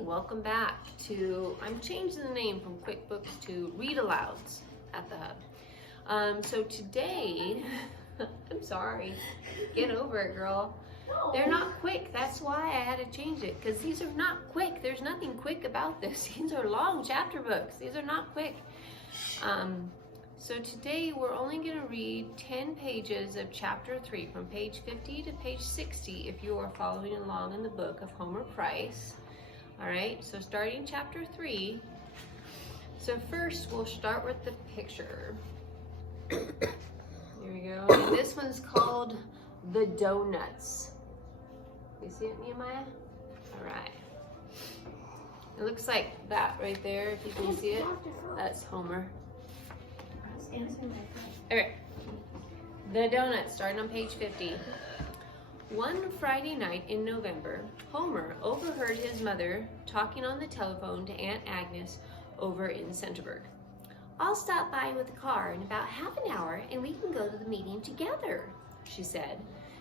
Welcome back to, I'm changing the name from QuickBooks to Read Alouds at the Hub. So today, I'm sorry, get over it, girl. They're not quick, that's why I had to change it, because these are not quick. There's nothing quick about this. These are long chapter books. These are not quick. So today we're only going to read 10 pages of chapter 3 from page 50 to page 60 if you are following along in the book of Homer Price. Alright, so starting chapter 3. So first we'll start with the picture. Here we go. And this one's called The Donuts. You see it, Nehemiah? Alright. It looks like that right there, if you can see it. That's Homer. Alright, The Donuts, starting on page 50. One Friday night in November, Homer overheard his mother talking on the telephone to Aunt Agnes over in Centerburg. "I'll stop by with the car in about half an hour and we can go to the meeting together," she said,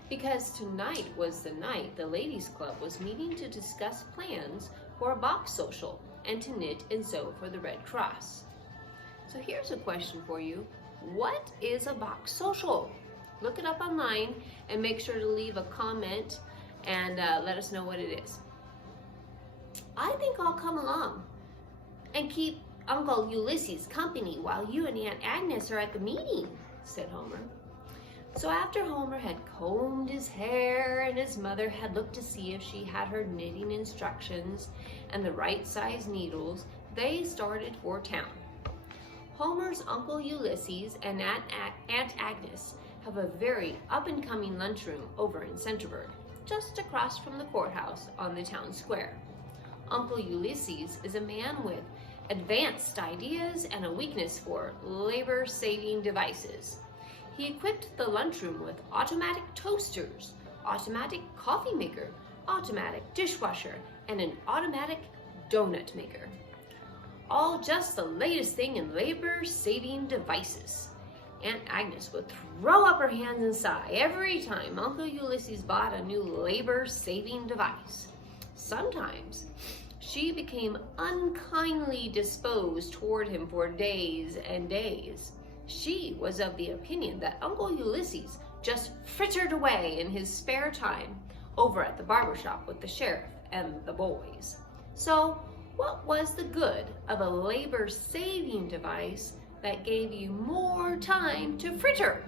because tonight was the night the ladies' club was meeting to discuss plans for a box social and to knit and sew for the Red Cross. So here's a question for you. What is a box social? Look it up online and make sure to leave a comment and let us know what it is. "I think I'll come along and keep Uncle Ulysses company while you and Aunt Agnes are at the meeting," said Homer. So after Homer had combed his hair and his mother had looked to see if she had her knitting instructions and the right size needles, they started for town. Homer's Uncle Ulysses and Aunt Agnes have a very up-and-coming lunchroom over in Centerburg, just across from the courthouse on the town square. Uncle Ulysses is a man with advanced ideas and a weakness for labor-saving devices. He equipped the lunchroom with automatic toasters, automatic coffee maker, automatic dishwasher, and an automatic donut maker. All just the latest thing in labor-saving devices. Aunt Agnes would throw up her hands and sigh every time Uncle Ulysses bought a new labor-saving device. Sometimes she became unkindly disposed toward him for days and days. She was of the opinion that Uncle Ulysses just frittered away in his spare time over at the barber shop with the sheriff and the boys. So what was the good of a labor-saving device that gave you more time to fritter?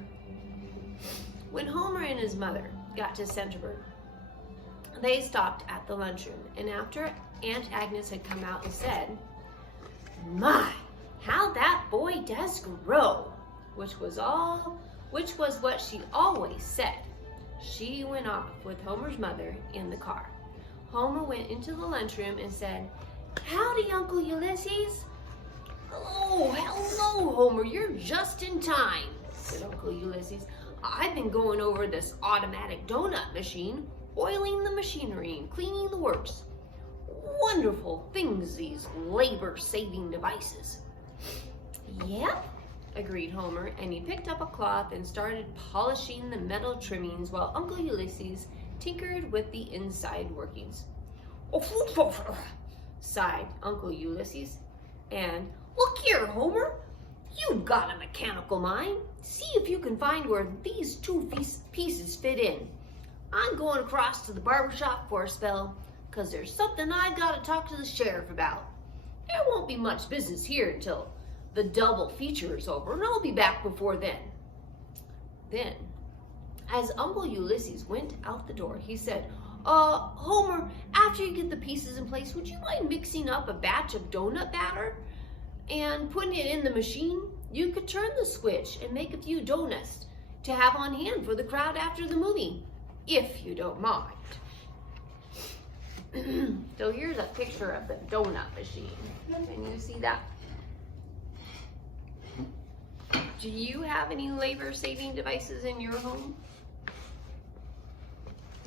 When Homer and his mother got to Centerburg, they stopped at the lunchroom, and after Aunt Agnes had come out and said, "My, how that boy does grow," which was what she always said, she went off with Homer's mother in the car. Homer went into the lunchroom and said, "Howdy, Uncle Ulysses." Hello, Homer, you're just in time," said Uncle Ulysses. "I've been going over this automatic donut machine, oiling the machinery and cleaning the works. Wonderful things, these labor-saving devices." "Yep," agreed Homer, and he picked up a cloth and started polishing the metal trimmings while Uncle Ulysses tinkered with the inside workings. Sighed Uncle Ulysses. "And look here, Homer, you've got a mechanical mind. See if you can find where these two pieces fit in. I'm going across to the barber shop for a spell, 'cause there's something I gotta talk to the sheriff about. There won't be much business here until the double feature is over, and I'll be back before then." Then, as Uncle Ulysses went out the door, he said, Homer, after you get the pieces in place, would you mind mixing up a batch of donut batter and putting it in the machine? You could turn the switch and make a few donuts to have on hand for the crowd after the movie, if you don't mind." So here's a picture of the donut machine. Can you see that? Do you have any labor-saving devices in your home?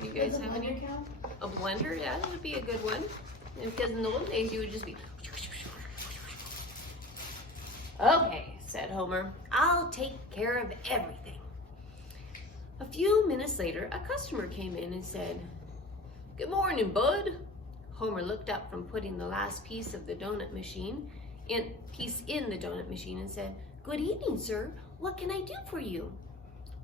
You guys have any? A blender? Yeah, that would be a good one. And because in the old days you would just be... "Okay," said Homer, "I'll take care of everything." A few minutes later, a customer came in and said, "Good morning, Bud. Homer looked up from putting the last piece of the donut machine in the donut machine and said, "Good evening, sir. What can I do for you?"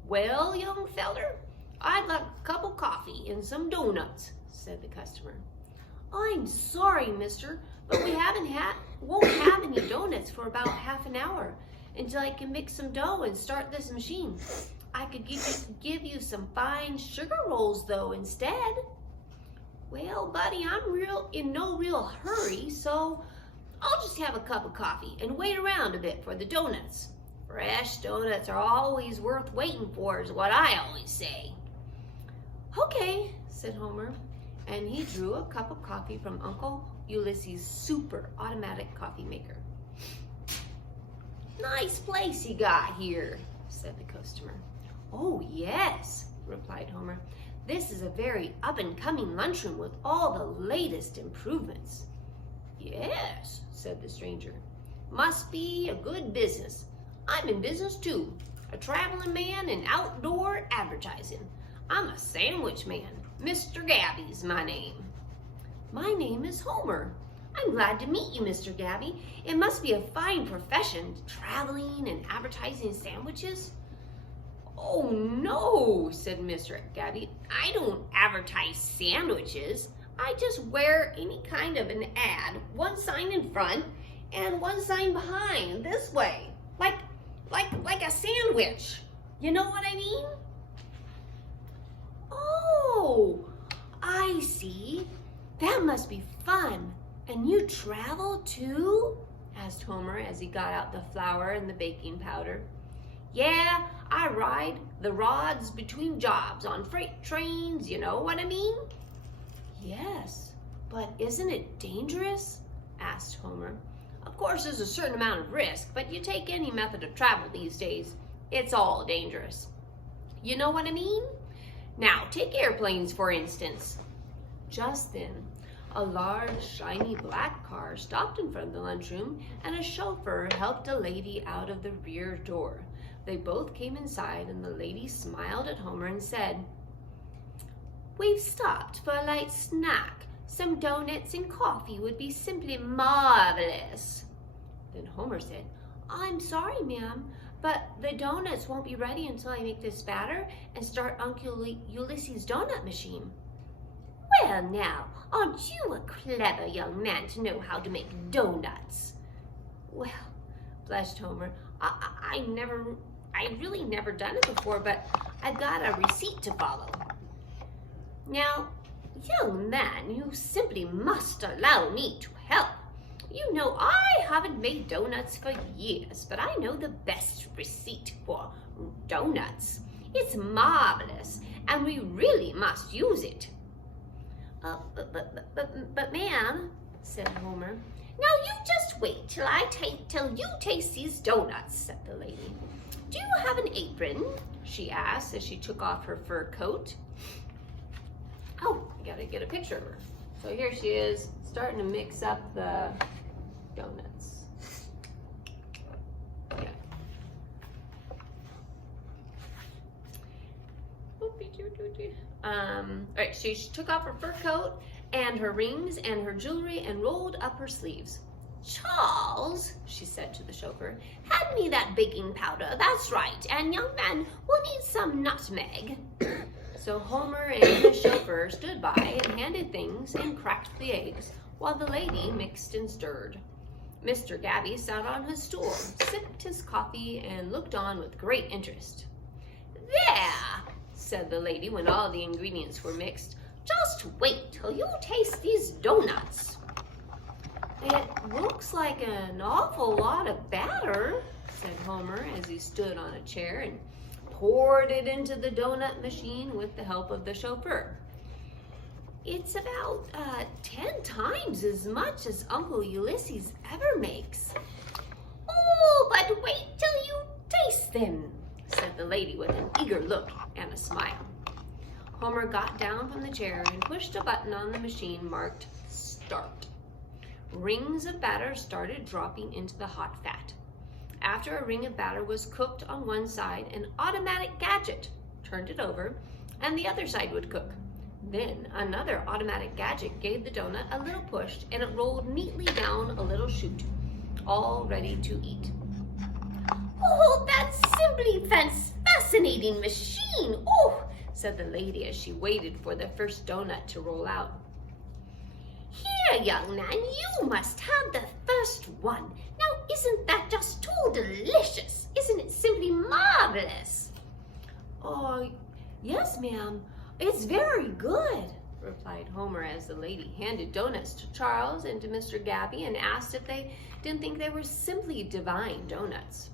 "Well, young feller, I'd like a cup of coffee and some donuts," said the customer. "I'm sorry, mister, but we won't have any donuts for about half an hour until I can mix some dough and start this machine. I could give you some fine sugar rolls, though, instead." "Well, buddy, I'm in no real hurry, so I'll just have a cup of coffee and wait around a bit for the donuts. Fresh donuts are always worth waiting for, is what I always say." "Okay," said Homer, and he drew a cup of coffee from Uncle Ulysses' super automatic coffee maker. "Nice place you got here," said the customer. "Oh, yes," replied Homer. "This is a very up-and-coming lunchroom with all the latest improvements." "Yes," said the stranger. "Must be a good business. I'm in business too, a traveling man in outdoor advertising. I'm a sandwich man. Mr. Gabby's my name." "My name is Homer. I'm glad to meet you, Mr. Gabby. It must be a fine profession, traveling and advertising sandwiches." "Oh, no," said Mr. Gabby. "I don't advertise sandwiches. I just wear any kind of an ad, one sign in front and one sign behind, this way, like a sandwich. You know what I mean?" "Oh, I see. That must be fun. And you travel too?" asked Homer as he got out the flour and the baking powder. "Yeah, I ride the rods between jobs on freight trains, you know what I mean?" "Yes, but isn't it dangerous?" asked Homer. "Of course, there's a certain amount of risk, but you take any method of travel these days, it's all dangerous. You know what I mean? Now, take airplanes, for instance." Just then, a large, shiny black car stopped in front of the lunchroom, and a chauffeur helped a lady out of the rear door. They both came inside, and the lady smiled at Homer and said, "We've stopped for a light snack. Some donuts and coffee would be simply marvelous." Then Homer said, "I'm sorry, ma'am, but the donuts won't be ready until I make this batter and start Uncle Ulysses' donut machine." "Well, now, aren't you a clever young man to know how to make donuts?" "Well," blushed Homer, I've really never done it before, but I've got a receipt to follow." "Now, young man, you simply must allow me to help. You know, I haven't made donuts for years, but I know the best receipt for donuts. It's marvelous, and we really must use it." But ma'am," said Homer. "Now you just wait till you taste these donuts," said the lady. "Do you have an apron?" she asked as she took off her fur coat. Oh, I gotta get a picture of her. So here she is, starting to mix up the donuts. Yeah. All right, she took off her fur coat and her rings and her jewelry and rolled up her sleeves. "Charles," she said to the chauffeur, "hand me that baking powder. That's right. And young man, we'll need some nutmeg." So Homer and the chauffeur stood by and handed things and cracked the eggs while the lady mixed and stirred. Mr. Gabby sat on his stool, sipped his coffee, and looked on with great interest. "There," said the lady when all the ingredients were mixed. "Just wait till you taste these donuts." "It looks like an awful lot of batter," said Homer as he stood on a chair and poured it into the donut machine with the help of the chauffeur. "It's about 10 times as much as Uncle Ulysses ever makes." "Oh, but wait till you taste them," said the lady with an eager look and a smile. Homer got down from the chair and pushed a button on the machine marked "Start." Rings of batter started dropping into the hot fat. After a ring of batter was cooked on one side, an automatic gadget turned it over, and the other side would cook. Then another automatic gadget gave the donut a little push, and it rolled neatly down a little chute, all ready to eat. Oh, that's simply fascinating machine. Oh, said the lady as she waited for the first donut to roll out. Here, young man, you must have the first one. Now, isn't that just too delicious? Isn't it simply marvelous? Oh, yes, ma'am. It's very good, replied Homer as the lady handed donuts to Charles and to Mr. Gabby and asked if they didn't think they were simply divine donuts.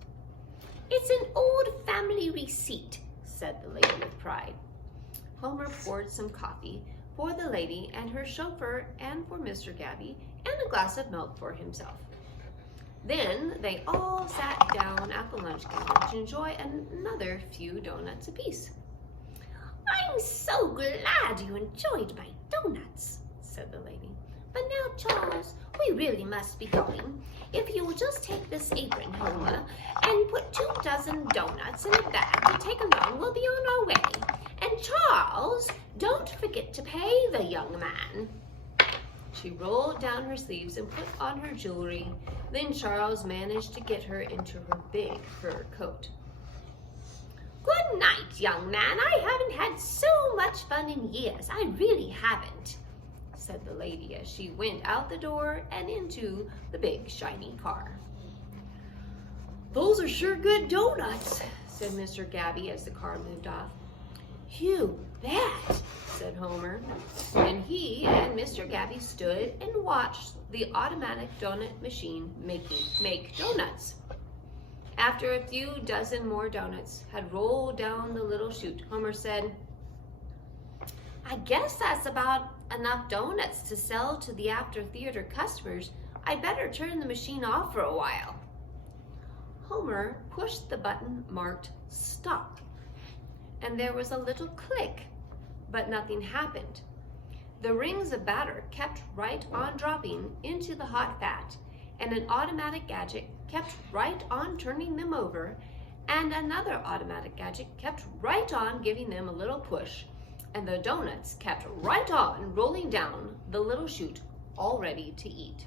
It's an old family receipt, said the lady with pride. Homer poured some coffee for the lady and her chauffeur and for Mr. Gabby and a glass of milk for himself. Then they all sat down at the lunch counter to enjoy another few donuts apiece. I'm so glad you enjoyed my donuts, said the lady. But now, Charles, we really must be going. If you will just take this apron, Homer, and put 24 donuts in a bag and take along, we'll be on our way. And Charles, don't forget to pay the young man. She rolled down her sleeves and put on her jewelry. Then Charles managed to get her into her big fur coat. Good night, young man. I haven't had so much fun in years. I really haven't, said the lady as she went out the door and into the big shiny car. Those are sure good donuts, said Mr. Gabby as the car moved off. You bet, said Homer. And he and Mr. Gabby stood and watched the automatic donut machine make donuts. After a few dozen more donuts had rolled down the little chute, Homer said, I guess that's about enough donuts to sell to the after-theater customers. I'd better turn the machine off for a while. Homer pushed the button marked Stop, and there was a little click, but nothing happened. The rings of batter kept right on dropping into the hot fat, and an automatic gadget kept right on turning them over, and another automatic gadget kept right on giving them a little push, and the donuts kept right on rolling down the little chute, all ready to eat.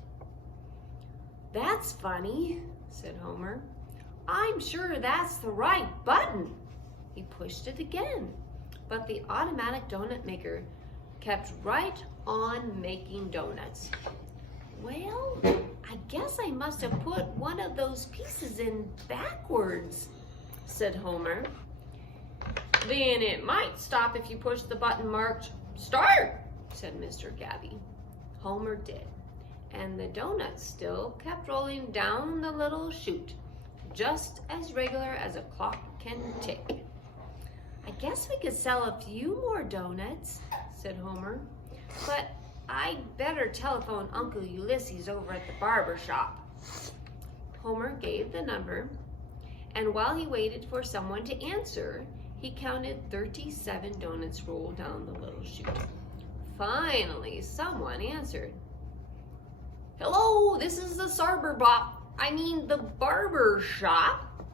That's funny, said Homer. I'm sure that's the right button. He pushed it again, but the automatic donut maker kept right on making donuts. Well, I guess I must have put one of those pieces in backwards, said Homer. Then it might stop if you push the button marked Start, said Mr. Gabby. Homer did, and the donuts still kept rolling down the little chute, just as regular as a clock can tick. I guess we could sell a few more donuts, said Homer, but I'd better telephone Uncle Ulysses over at the barber shop. Homer gave the number, and while he waited for someone to answer, he counted 37 donuts roll down the little chute. Finally, someone answered. Hello, this is the the barber shop.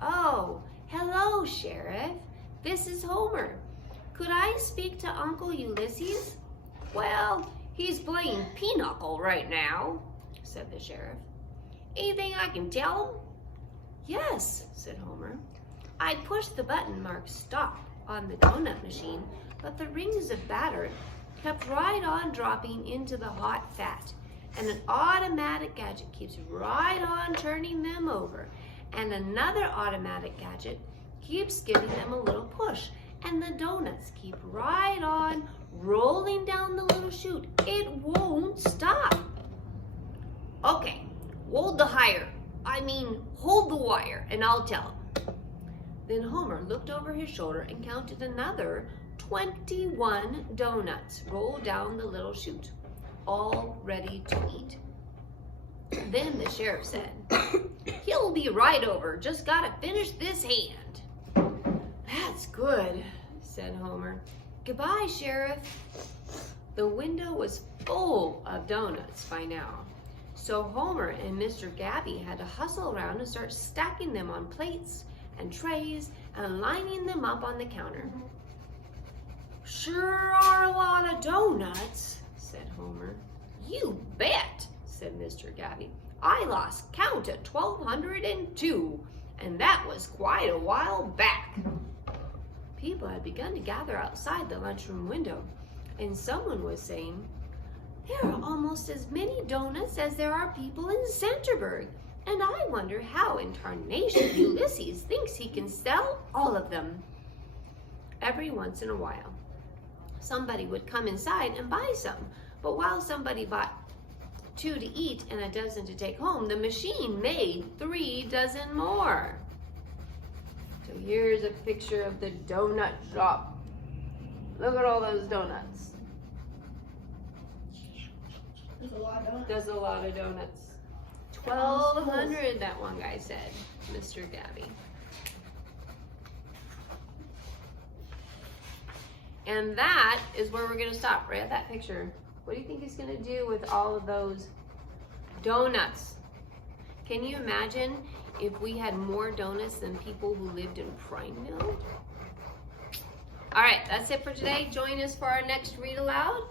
Oh, hello, Sheriff. This is Homer. Could I speak to Uncle Ulysses? Well, he's playing pinochle right now, said the sheriff. Anything I can tell him? Yes, said Homer. I pushed the button marked Stop on the donut machine, but the rings of batter kept right on dropping into the hot fat, and an automatic gadget keeps right on turning them over, and another automatic gadget keeps giving them a little push, and the donuts keep right on rolling down the little chute. It won't stop. Okay, hold the wire, and I'll tell him. Then Homer looked over his shoulder and counted another 21 donuts roll down the little chute, all ready to eat. Then the sheriff said, He'll be right over, just gotta finish this hand. That's good, said Homer. Goodbye, Sheriff. The window was full of donuts by now, so Homer and Mr. Gabby had to hustle around and start stacking them on plates and trays and lining them up on the counter. Sure are a lot of donuts, said Homer. You bet, Said Mr. Gabby. I lost count at 1,202, and that was quite a while back. People had begun to gather outside the lunchroom window, and someone was saying, there are almost as many donuts as there are people in Centerburg, and I wonder how in tarnation Ulysses thinks he can sell all of them. Every once in a while, somebody would come inside and buy some, but while somebody bought 2 to eat and a dozen to take home, the machine made 3 dozen more. So here's a picture of the donut shop. Look at all those donuts. There's a lot of donuts. Does a lot of donuts. 1,200, that one guy said, Mr. Gabby. And that is where we're gonna stop, right at that picture. What do you think he's gonna do with all of those donuts? Can you imagine if we had more donuts than people who lived in Prineville? All right, that's it for today. Join us for our next read aloud.